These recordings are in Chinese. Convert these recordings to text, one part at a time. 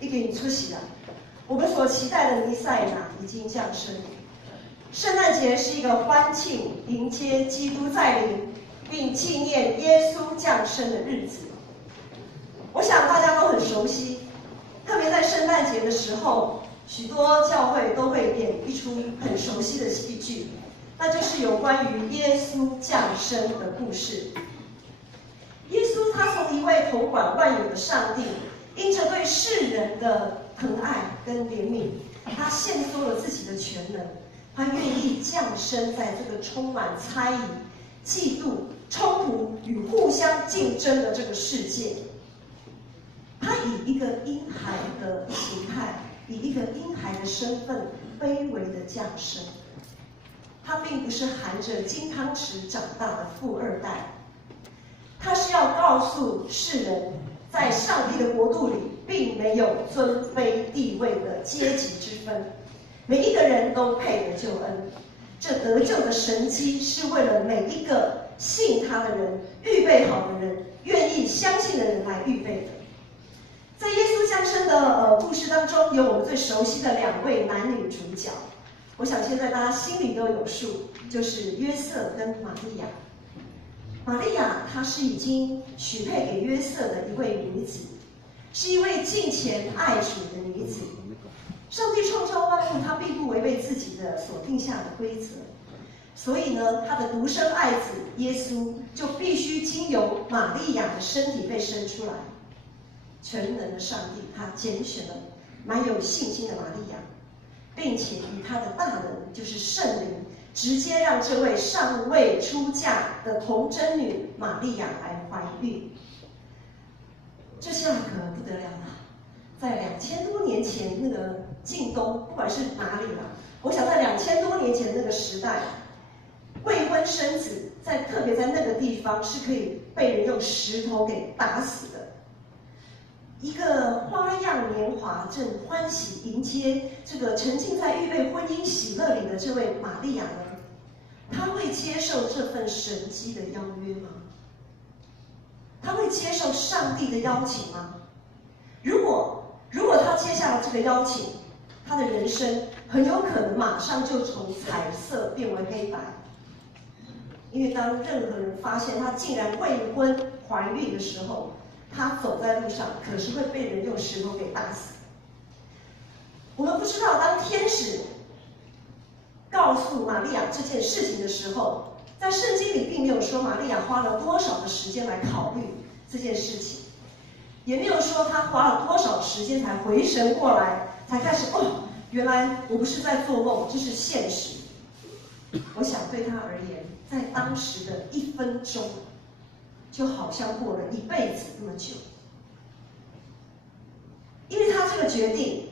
已经出席了。我们所期待的弥赛亚已经降生。圣诞节是一个欢庆迎接基督再临，并纪念耶稣降生的日子。我想大家都很熟悉，特别在圣诞节的时候，许多教会都会演一出很熟悉的戏剧，那就是有关于耶稣降生的故事。耶稣他从一位统管万有的上帝，因着对世人的疼爱跟怜悯，他献出了自己的全能，他愿意降生在这个充满猜疑、嫉妒、冲突与互相竞争的这个世界。他以一个婴孩的形态，以一个婴孩的身份，卑微的降生。他并不是含着金汤匙长大的富二代，他是要告诉世人，在上帝的国度里，并没有尊卑地位的阶级之分，每一个人都配得救恩。这得救的神机是为了每一个信他的人、预备好的人、愿意相信的人来预备的。在耶稣降生的故事当中，有我们最熟悉的2位男女主角，我想现在大家心里都有数，就是约瑟跟玛利亚。玛利亚她是已经许配给约瑟的一位女子，是一位敬虔爱主的女子。上帝创造万物，他并不违背自己的所定下的规则，所以呢，他的独生爱子耶稣就必须经由玛利亚的身体被生出来。全能的上帝，他拣选了蛮有信心的玛利亚，并且以他的大能，就是圣灵，直接让这位尚未出嫁的童贞女玛利亚来怀孕。这下可不得了了，在2000多年前那个近东，不管是哪里啦，我想在2000多年前那个时代，未婚生子，特别在那个地方是可以被人用石头给打死的。一个花样年华，正欢喜迎接这个沉浸在预备婚姻喜乐里的这位玛利亚呢，她会接受这份神迹的邀约吗？她会接受上帝的邀请吗？如果她接下了这个邀请，她的人生很有可能马上就从彩色变为黑白，因为当任何人发现她竟然未婚怀孕的时候，他走在路上，可是会被人用石头给打死。我们不知道，当天使告诉玛利亚这件事情的时候，在圣经里并没有说玛利亚花了多少的时间来考虑这件事情，也没有说她花了多少时间才回神过来，才开始原来我不是在做梦，这是现实。我想对她而言，在当时的1分钟，就好像过了一辈子那么久，因为他这个决定，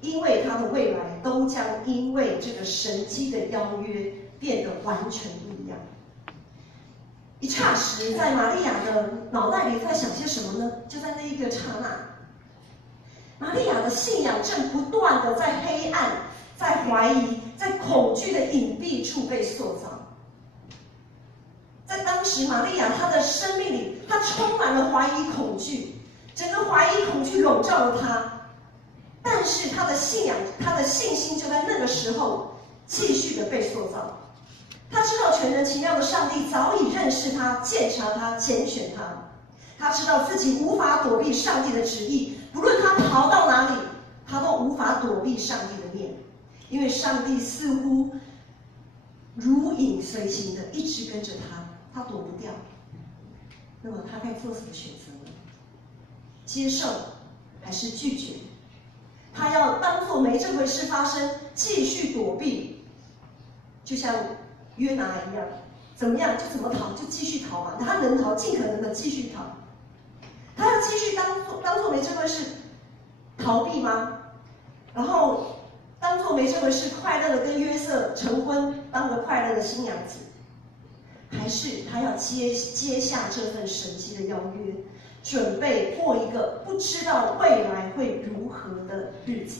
因为他的未来都将因为这个神迹的邀约变得完全不一样。一霎时，在玛利亚的脑袋里在想些什么呢？就在那一个刹那，玛利亚的信仰正不断的在黑暗、在怀疑、在恐惧的隐蔽处被塑造。在当时，玛利亚她的生命里，她充满了怀疑、恐惧，整个怀疑、恐惧笼罩了她。但是她的信仰、她的信心就在那个时候继续的被塑造。她知道全能奇妙的上帝早已认识她、鉴察她、拣选她。她知道自己无法躲避上帝的旨意，不论她逃到哪里，她都无法躲避上帝的面，因为上帝似乎如影随形的一直跟着她。他躲不掉，那么他该做什么选择呢？接受还是拒绝？他要当作没这回事发生，继续躲避，就像约拿一样，怎么样就怎么逃，就继续逃嘛。他能逃，尽可能的继续逃。他要继续当作没这回事逃避吗？然后当作没这回事，快乐的跟约瑟成婚，当个快乐的新娘子？还是他要接下这份神迹的邀约，准备过一个不知道未来会如何的日子？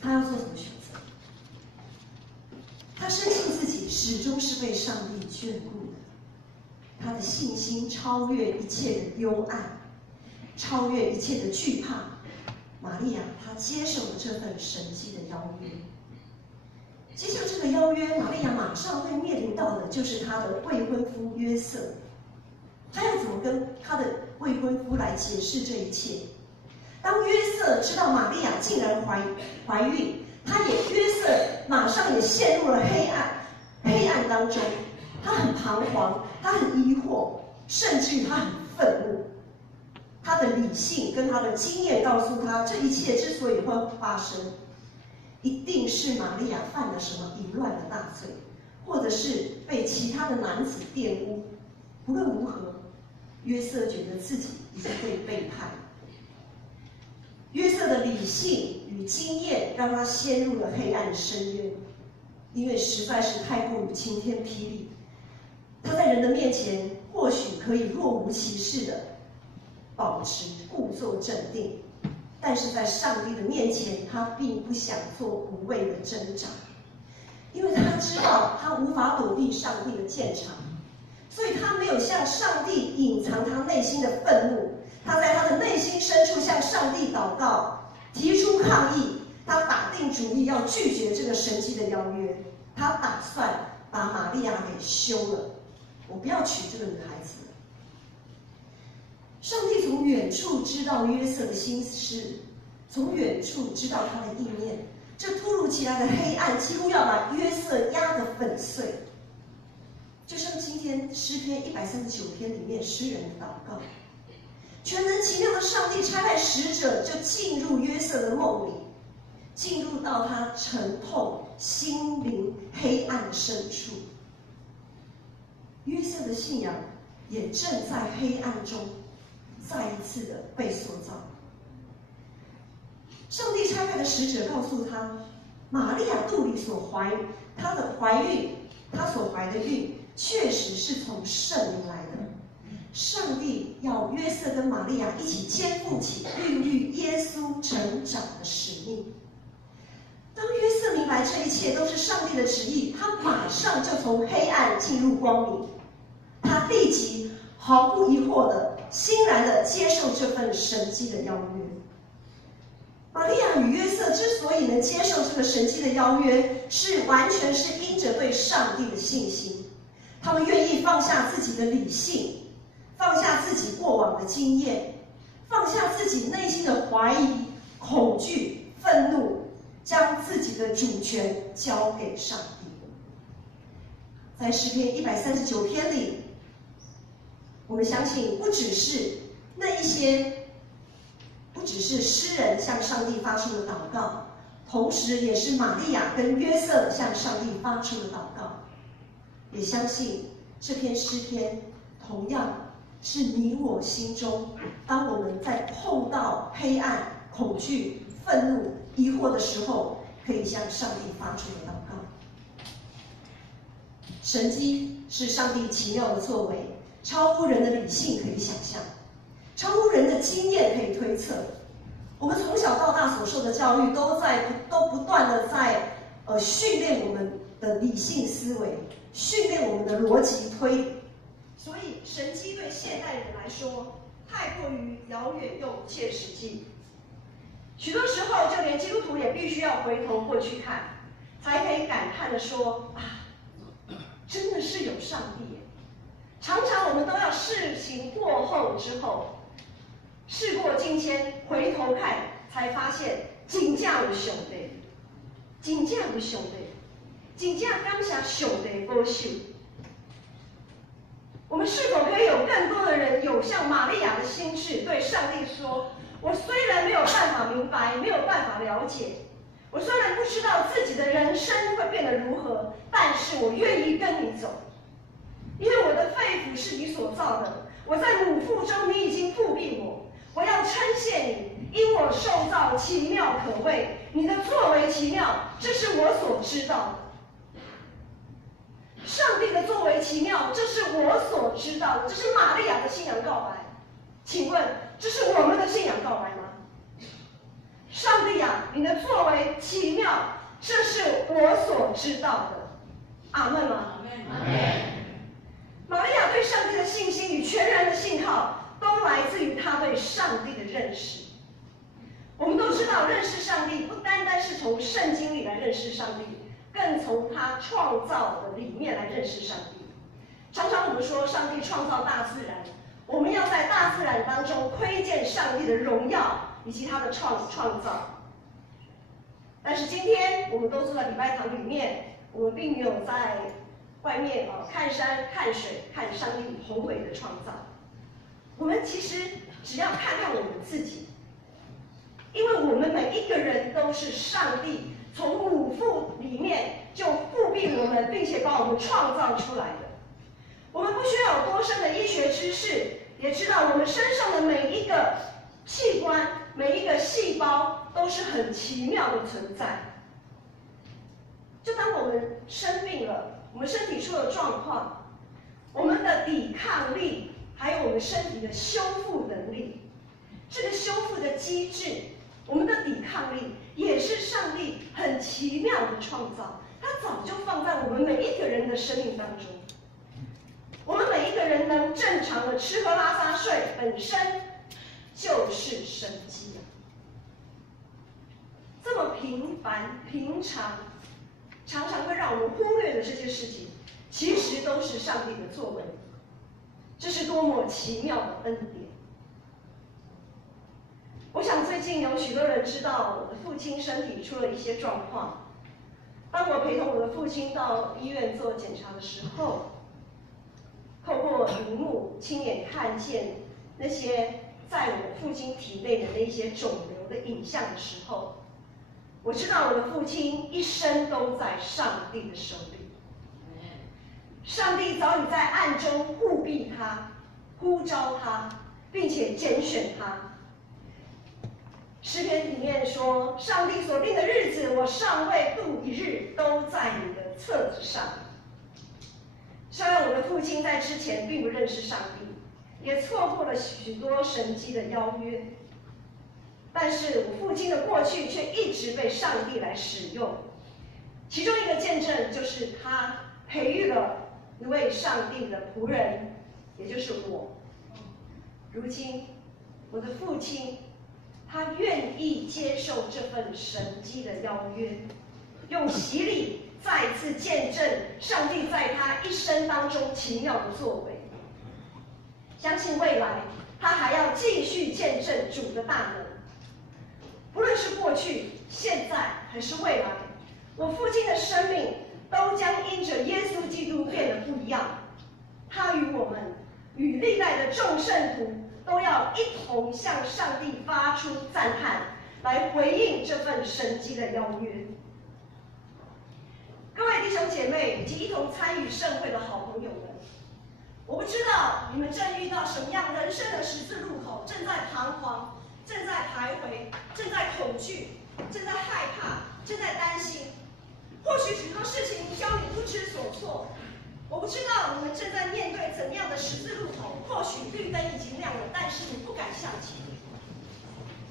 他要做什么选择？他深信自己始终是被上帝眷顾的，他的信心超越一切的幽暗，超越一切的惧怕，玛利亚她接受了这份神迹的邀约。接下这个邀约，玛利亚马上会面临到的就是她的未婚夫约瑟。她要怎么跟她的未婚夫来解释这一切？当约瑟知道玛利亚竟然怀孕，约瑟马上也陷入了黑暗当中。他很彷徨，他很疑惑，甚至于他很愤怒。他的理性跟他的经验告诉他，这一切之所以会发生，一定是玛利亚犯了什么淫乱的大罪，或者是被其他的男子玷污。不论如何，约瑟觉得自己已经被背叛。约瑟的理性与经验让他陷入了黑暗的深渊，因为实在是太过于晴天霹雳。他在人的面前或许可以若无其事的保持故作镇定，但是在上帝的面前，他并不想做无谓的挣扎，因为他知道他无法躲避上帝的鉴察，所以他没有向上帝隐藏他内心的愤怒。他在他的内心深处向上帝祷告，提出抗议。他打定主意要拒绝这个神迹的邀约，他打算把玛利亚给休了。我不要娶这个女孩子了。上帝从远处知道约瑟的心思，从远处知道他的意念。这突如其来的黑暗几乎要把约瑟压得粉碎，就像今天诗篇139篇里面诗人的祷告。全能奇妙的上帝差派使者就进入约瑟的梦里，进入到他沉痛心灵黑暗的深处。约瑟的信仰也正在黑暗中再一次的被塑造。上帝差派的使者告诉他，玛利亚肚里她的怀孕，她所怀的孕确实是从圣灵来的。上帝要约瑟跟玛利亚一起肩负起孕育耶稣成长的使命。当约瑟明白这一切都是上帝的旨意，他马上就从黑暗进入光明。他立即毫不疑惑的、欣然的接受这份神迹的邀约。玛利亚与约瑟之所以能接受这个神迹的邀约，完全是因着对上帝的信心。他们愿意放下自己的理性，放下自己过往的经验，放下自己内心的怀疑、恐惧、愤怒，将自己的主权交给上帝。在诗篇139篇里，我们相信不只是诗人向上帝发出的祷告，同时也是玛利亚跟约瑟向上帝发出的祷告。也相信这篇诗篇同样是你我心中，当我们在碰到黑暗、恐惧、愤怒、疑惑的时候，可以向上帝发出的祷告。神迹是上帝奇妙的作为，超乎人的理性可以想象，超乎人的经验可以推测。我们从小到大所受的教育都不断的在训练我们的理性思维，训练我们的逻辑推理。所以神迹对现代人来说太过于遥远又不切实际。许多时候，就连基督徒也必须要回头过去看，才可以感叹的说啊，真的是有上帝耶。常常我们都要事情过后之后，事过境迁，回头看才发现真正有上帝，真正有上帝，真正感谢上帝保守。我们是否可以有更多的人有像玛利亚的心智，对上帝说：我虽然没有办法明白，没有办法了解，我虽然不知道自己的人生会变得如何，但是我愿意跟你走，因为我的肺腑是你所造的，我在母腹中你已经复庇我，我要称谢你，因我受造奇妙可畏，你的作为奇妙，这是我所知道的。上帝的作为奇妙，这是我所知道的，这是玛利亚的信仰告白。请问，这是我们的信仰告白吗？上帝啊，你的作为奇妙，这是我所知道的。阿们吗？阿们。玛利亚对上帝的信心与全然的信靠，都来自于他对上帝的认识。我们都知道，认识上帝不单单是从圣经里来认识上帝，更从他创造的里面来认识上帝。常常我们说，上帝创造大自然，我们要在大自然当中窥见上帝的荣耀以及他的创造。但是今天我们都坐在礼拜堂里面，我们并没有在外面看山看水看上帝宏伟的创造。我们其实只要看看我们自己，因为我们每一个人都是上帝从母腹里面就复庇我们，并且把我们创造出来的。我们不需要有多深的医学知识，也知道我们身上的每一个器官、每一个细胞都是很奇妙的存在。就当我们生病了，我们身体出了状况，我们的抵抗力，还有我们身体的修复能力，这个修复的机制，我们的抵抗力，也是上帝很奇妙的创造。它早就放在我们每一个人的生命当中。我们每一个人能正常的吃喝拉撒睡，本身就是神迹啊！这么平凡平常，常常会让我们忽略的这些事情，其实都是上帝的作为。这是多么奇妙的恩典！我想最近有许多人知道我的父亲身体出了一些状况。当我陪同我的父亲到医院做检查的时候，透过荧幕亲眼看见那些在我父亲体内的那些肿瘤的影像的时候，我知道我的父亲一生都在上帝的手里。上帝早已在暗中护庇他、呼召他，并且拣选他。诗篇里面说：“上帝所定的日子，我尚未度一日，都在你的册子上。”虽然我的父亲在之前并不认识上帝，也错过了许多神迹的邀约，但是我父亲的过去却一直被上帝来使用。其中一个见证就是他培育了一位上帝的仆人，也就是我。如今，我的父亲他愿意接受这份神迹的邀约，用洗礼再次见证上帝在他一生当中奇妙的作为。相信未来他还要继续见证主的大能。不论是过去、现在还是未来，我父亲的生命都将因着耶稣基督变得不一样。他与我们、与历代的众圣徒都要一同向上帝发出赞叹，来回应这份神迹的邀约。各位弟兄姐妹以及一同参与盛会的好朋友们，我不知道你们正遇到什么样人生的十字路口，正在彷徨，正在徘徊，正在恐惧，正在害怕，正在担心。或许许多事情教你不知所措。我不知道你们正在面对怎样的十字路口，或许绿灯已经亮了，但是你不敢向前。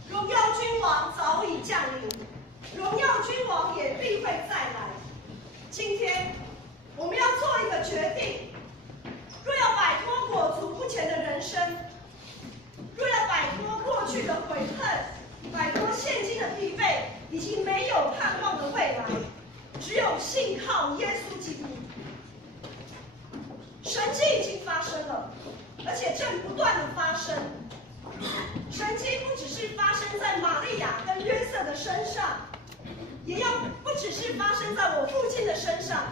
荣耀君王早已降临，荣耀君王也必会再来。今天我们要做一个决定，若要摆脱裹足不前的人生，若要摆脱过去的悔恨，摆脱现今的疲惫以及没有盼望的未来，只有信靠耶稣基督。神迹已经发生了，而且正不断的发生。神迹不只是发生在玛利亚跟约瑟的身上，也要不只是发生在我父亲的身上，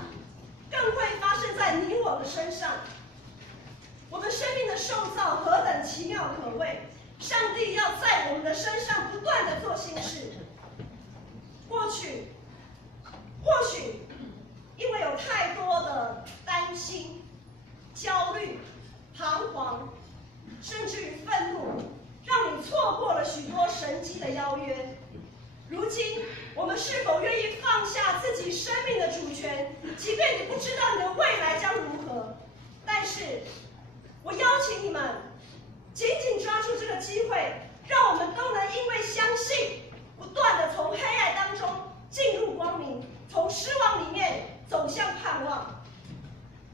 更会发生在你我的身上。我们生命的受造何等奇妙可畏！上帝要在我们的身上不断的做新事。或许因为有太多的担心、焦虑、彷徨，甚至于愤怒，让你错过了许多神迹的邀约。如今，我们是否愿意放下自己生命的主权？即便你不知道你的未来将如何，但是我邀请你们紧紧抓住这个机会，让我们都能因为相信，不断的从黑暗当中进入光明，从失望里面走向盼望。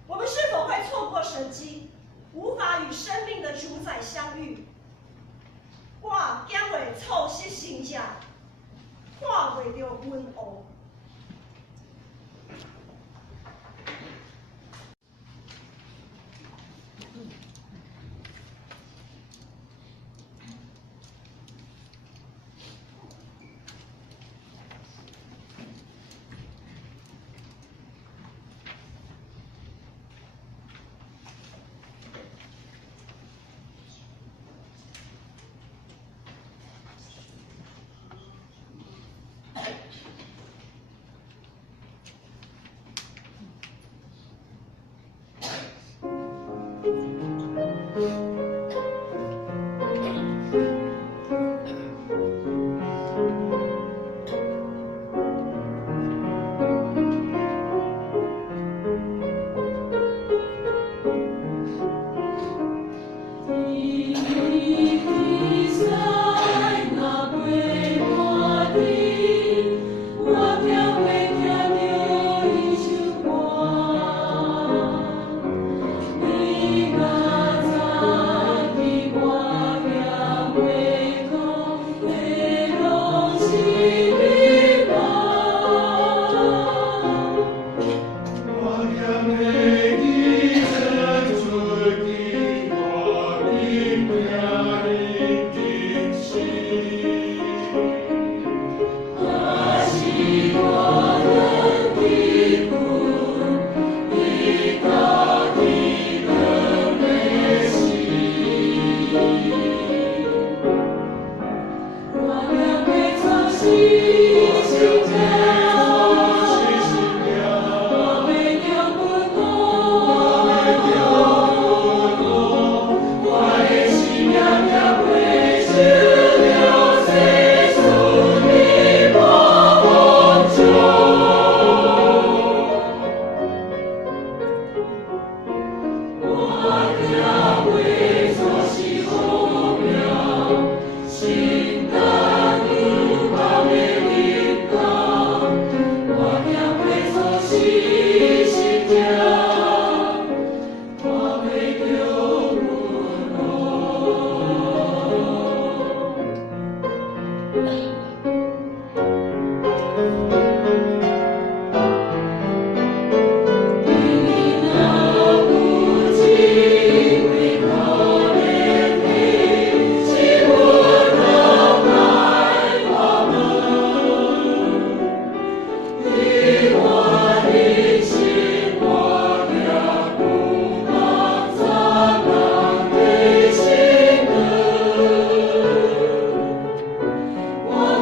我们是否会错过神迹，无法与生命的主宰相遇？操失心者，看袂着温恶。我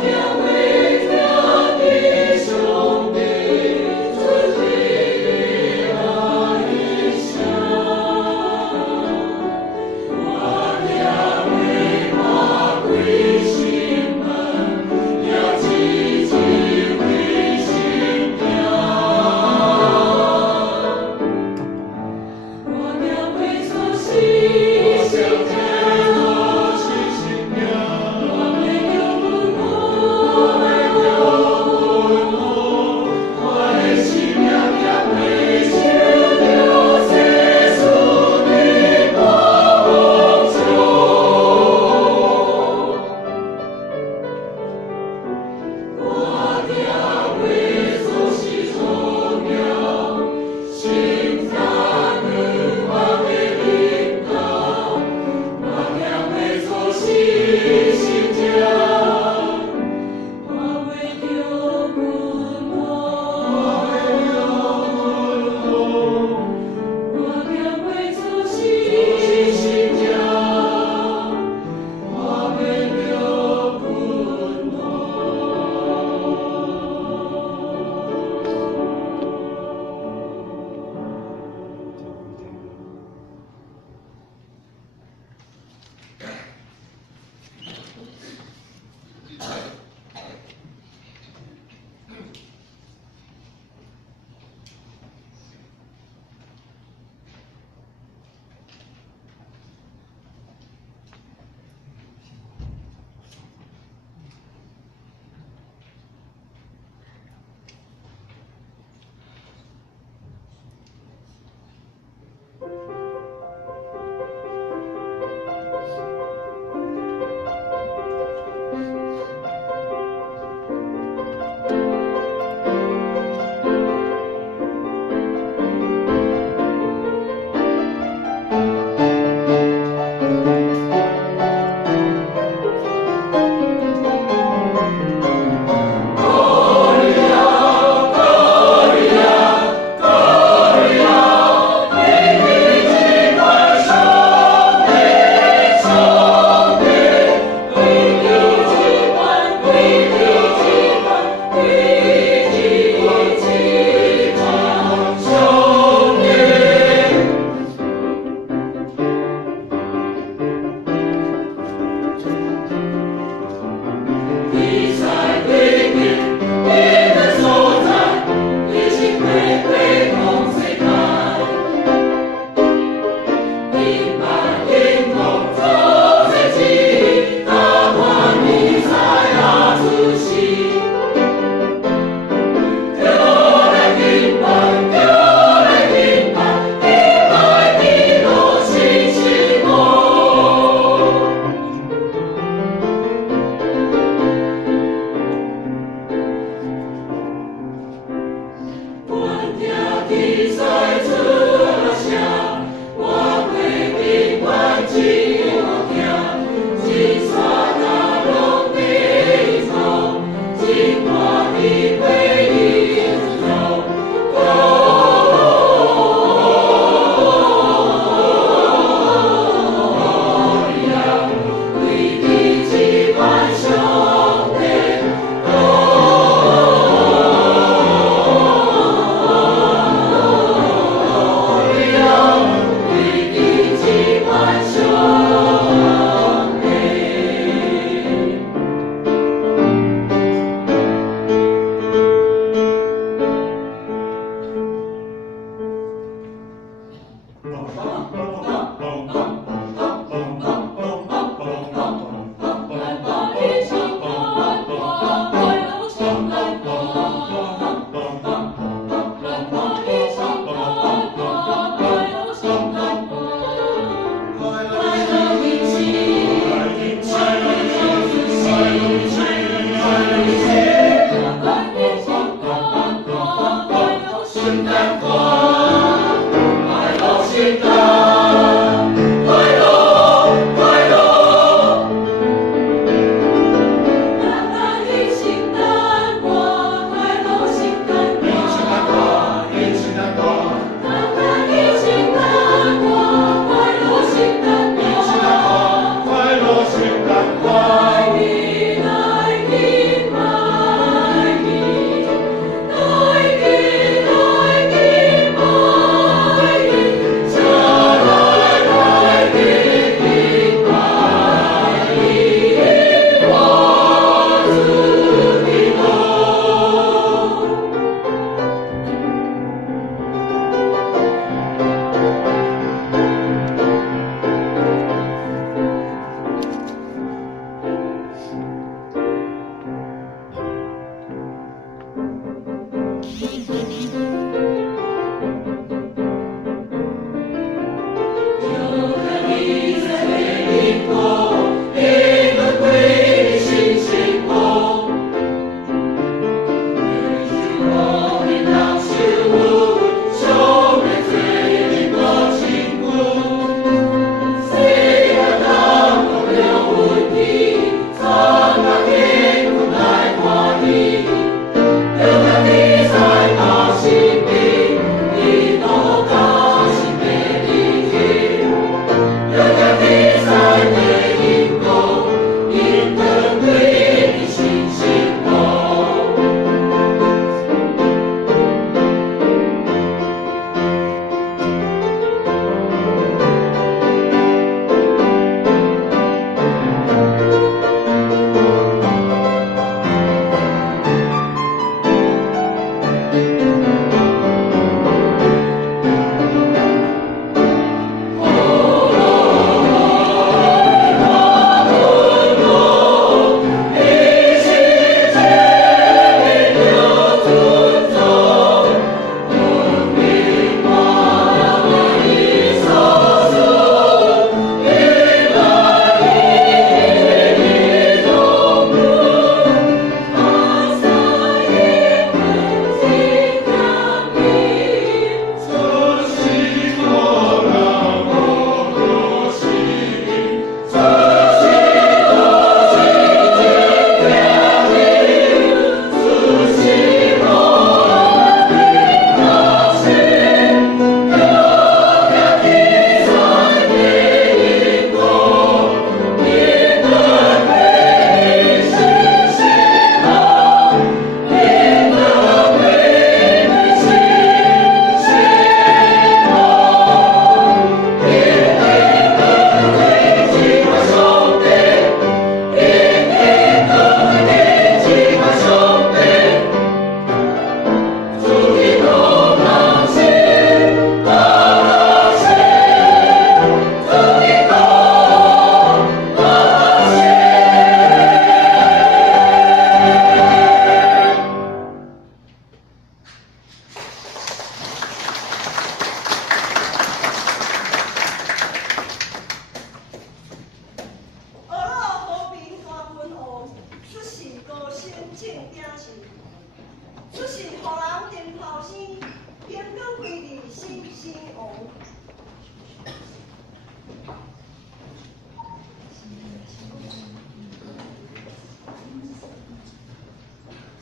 心偶。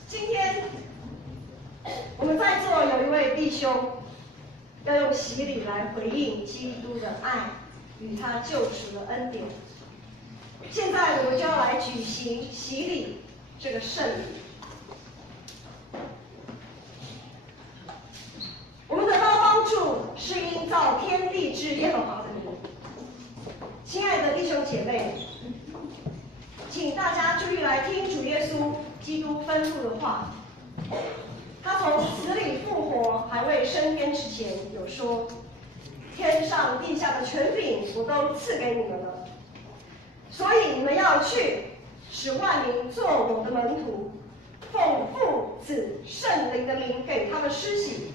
今天我们在座有一位弟兄，要用洗礼来回应基督的爱与他救赎的恩典。现在我们就要来举行洗礼这个圣礼。我们得到帮助是因造天地之耶和华的名。亲爱的弟兄姐妹，请大家注意来听主耶稣基督吩咐的话。他从死里复活，还未升天之前，有说：天上地下的权柄我都赐给你们了。所以你们要去，使万民做我的门徒，奉父子圣灵的名给他们施洗。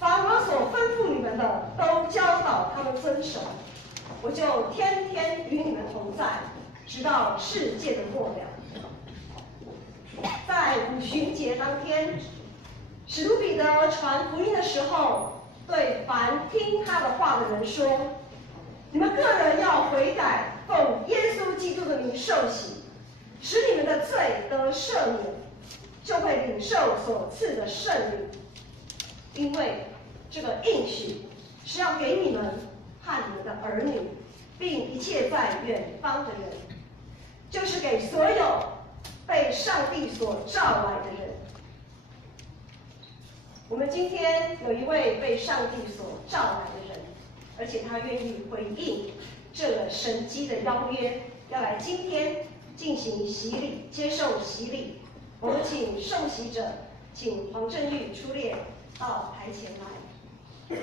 凡我所吩咐你们的，都教导他们遵守。我就天天与你们同在，直到世界的末了。在五旬节当天，使徒彼得传福音的时候，对凡听他的话的人说：你们个人要悔改，奉耶稣基督的名受洗，使你们的罪得赦免，就会领受所赐的圣灵。因为这个应许是要给你们和你们的儿女，并一切在远方的人，就是给所有被上帝所召来的人。我们今天有一位被上帝所召来的人，而且他愿意回应这个神迹的邀约，要来今天进行洗礼，接受洗礼。我们请受洗者，请黄振玉出列到台前来。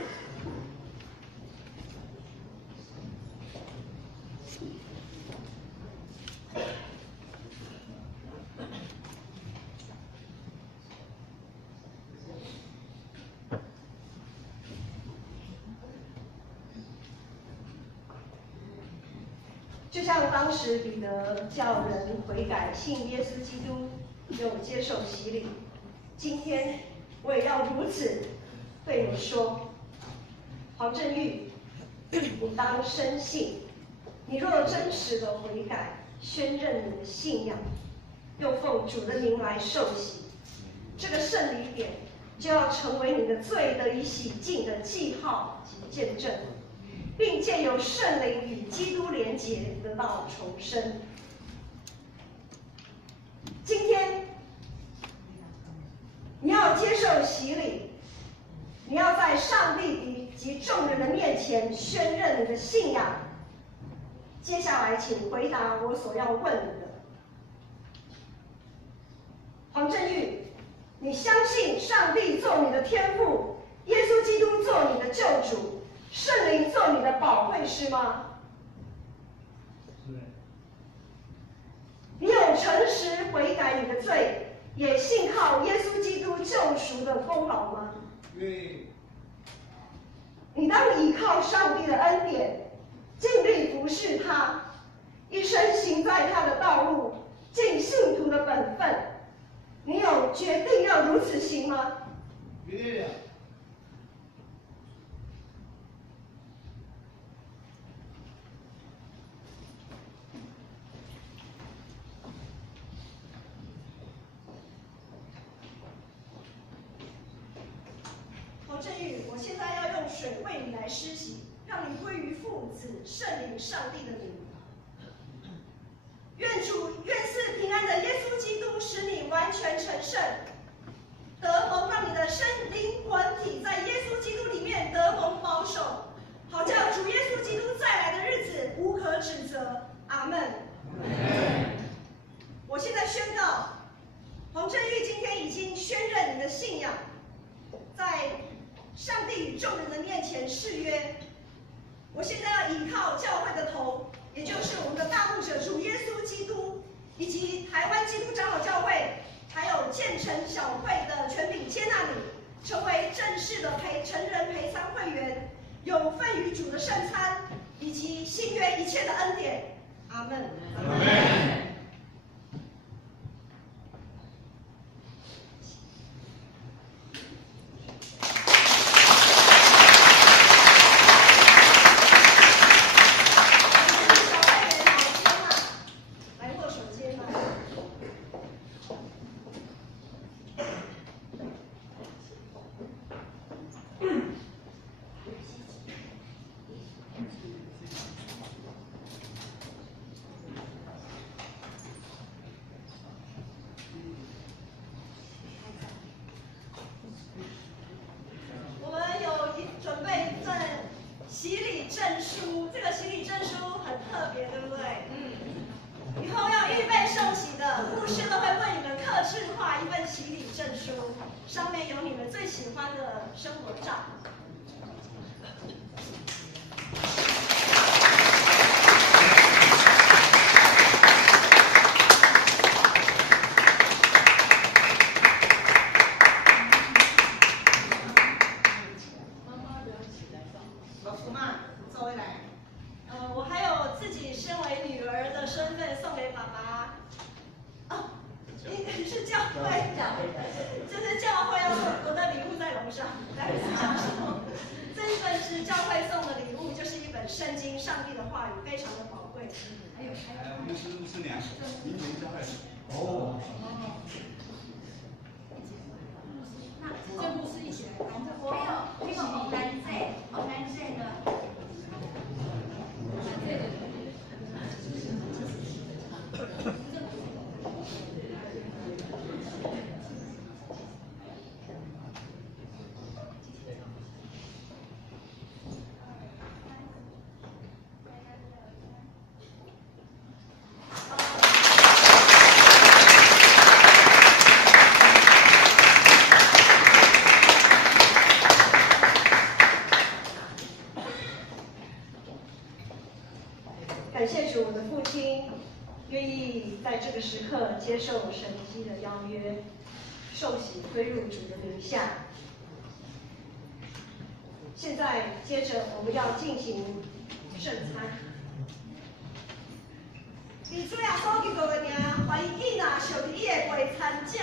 就像当时彼得叫人悔改，信耶稣基督，就接受洗礼。今天我也要如此对你说，黄振玉，你当深信，你若真实的悔改，宣认你的信仰，又奉主的名来受洗，这个圣礼典就要成为你的罪得以洗净的记号及见证，并借由圣灵与基督连结，得到重生。今天你要接受洗礼，你要在上帝及众人的面前宣认你的信仰。接下来请回答我所要问你的。黄振玉，你相信上帝做你的天父，耶稣基督做你的救主，圣灵做你的保惠师吗？是。你有诚实悔改你的罪，也信靠耶稣基督救赎的功劳吗？愿意。你当依靠上帝的恩典，尽力服侍他，一生行在他的道路，尽信徒的本分。你有决定要如此行吗？愿意。黄振玉，我现在要用水为你来施洗，让你归于父子圣灵上帝的名。愿赐平安的耶稣基督使你完全成圣，得蒙让你的身灵魂体在耶稣基督里面得蒙保守，好叫主耶稣基督再来的日子无可指责。阿门。我现在宣告，黄振玉今天已经宣认你的信仰，在上帝与众人的面前誓约。我现在要依靠教会的头，也就是我们的大牧者主耶稣基督，以及台湾基督长老教会，还有建成小会的权柄接纳你，成为正式的成人陪餐会员，有份于主的圣餐，以及新约一切的恩典。阿门。阿门。上面有你们最喜欢的生活照。我还有自己身为女儿的身份送给爸爸。是教会，就是教会要送我的礼物在楼上，待会再讲说。这一本是教会送的礼物，就是一本圣经，上帝的话语，非常的宝贵。还有，牧师娘，明年教会。哦。那这牧师一起来看，我有红蓝色的。感谢主，我的父亲愿意在这个时刻接受神迹的邀约，受洗归入主的名下。现在接着我们要进行圣餐。你主要所遇到的人，怀疑伊若受伊的陪参者，